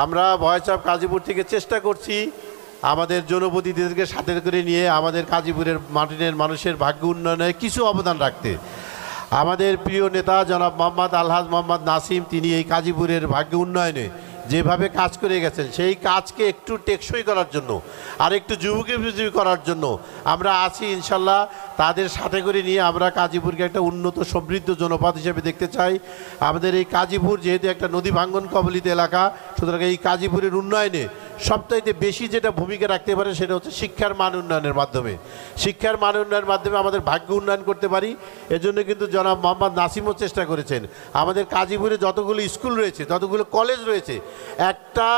আমরা voice of Gazipur থেকে চেষ্টা করছি আমাদের জনপ্রতিনিধিদেরকে সাথে করে নিয়ে আমাদের গাজীপুরের মাটিনের মানুষের ভাগ্য উন্নয়নে কিছু অবদান রাখতে। আমাদের প্রিয় নেতা জনাব মোহাম্মদ আলহাজ মোহাম্মদ নাসিম, তিনি এই গাজীপুরের ভাগ্য উন্নয়নে যেভাবে কাজ করে গেছেন সেই কাজকে একটু টেকসই করার জন্য আর একটু যুবকোপযোগী করার জন্য আমরা আছি ইনশাল্লাহ। তাদের সাথে করে নিয়ে আমরা গাজীপুরকে একটা উন্নত সমৃদ্ধ জনপদ হিসেবে দেখতে চাই। আমাদের এই গাজীপুর যেহেতু একটা নদী ভাঙ্গন কবলিত এলাকা, সুতরাং এই গাজীপুরের উন্নয়নে সবচাইতে বেশি যেটা ভূমিকা রাখতে পারে সেটা হচ্ছে শিক্ষার মান উন্নয়নের মাধ্যমে। শিক্ষার মান উন্নয়নের মাধ্যমে আমাদের ভাগ্য উন্নয়ন করতে পারি। এজন্য কিন্তু জনাব মোহাম্মদ নাসিমও চেষ্টা করেছেন। আমাদের গাজীপুরে যতগুলো স্কুল রয়েছে, যতগুলো কলেজ রয়েছে, একটা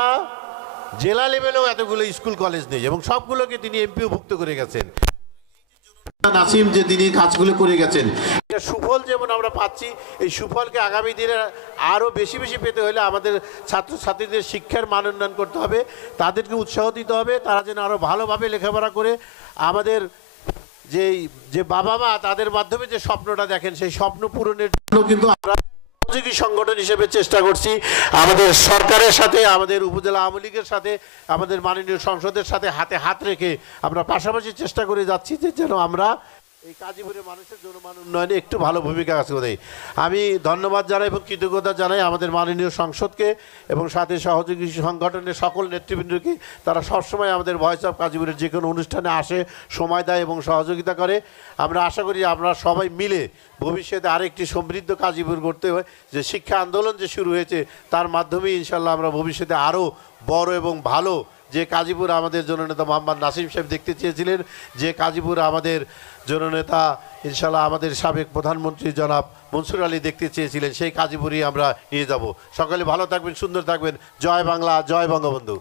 জেলা লেভেলেও এতগুলো স্কুল কলেজ নেই এবং সবগুলোকে তিনি এমপিওভুক্ত করে গেছেন। নাসিম যে তিনি কাজগুলো করে গেছেন, এটা সুফল যেমন আমরা পাচ্ছি, এই সুফলকে আগামী দিনে আরও বেশি বেশি পেতে হলে আমাদের ছাত্রছাত্রীদের শিক্ষার মান উন্নয়ন করতে হবে, তাদেরকে উৎসাহ দিতে হবে, তারা যেন আরও ভালোভাবে লেখাপড়া করে আমাদের যে বাবা মা তাদের মাধ্যমে যে স্বপ্নটা দেখেন সেই স্বপ্ন পূরণের জন্য কিন্তু আমরা সহযোগী সংগঠন হিসেবে চেষ্টা করছি। আমাদের সরকারের সাথে, আমাদের উপজেলা আওয়ামী লীগের সাথে, আমাদের মাননীয় সংসদের সাথে হাতে হাত রেখে আমরা পাশাপাশি চেষ্টা করে যাচ্ছি যে যেন আমরা এই গাজীপুরের মানুষের জনমান উন্নয়নে একটু ভালো ভূমিকা কাজ করে। আমি ধন্যবাদ জানাই এবং কৃতজ্ঞতা জানাই আমাদের মাননীয় সংসদকে এবং সাথে সহযোগী সংগঠনের সকল নেতৃবৃন্দকে। তারা সবসময় আমাদের ভয়েস অফ গাজীপুরের যে কোনো অনুষ্ঠানে আসে, সময় দেয় এবং সহযোগিতা করে। আমরা আশা করি আমরা সবাই মিলে ভবিষ্যতে আরেকটি সমৃদ্ধ গাজীপুর করতে হয়। যে শিক্ষা আন্দোলন যে শুরু হয়েছে তার মাধ্যমে ইনশাল্লাহ আমরা ভবিষ্যতে আরও বড় এবং ভালো যে গাজীপুর আমাদের জননেতা মোহাম্মদ নাসিম সাহেব দেখতে চেয়েছিলেন, যে গাজীপুর আমাদের জননেতা ইনশাল্লাহ আমাদের সাবেক প্রধানমন্ত্রী জনাব মনসুর আলী দেখতে চেয়েছিলেন, সেই গাজীপুরই আমরা নিয়ে যাব। সকলে ভালো থাকবেন, সুন্দর থাকবেন। জয় বাংলা, জয় বঙ্গবন্ধু।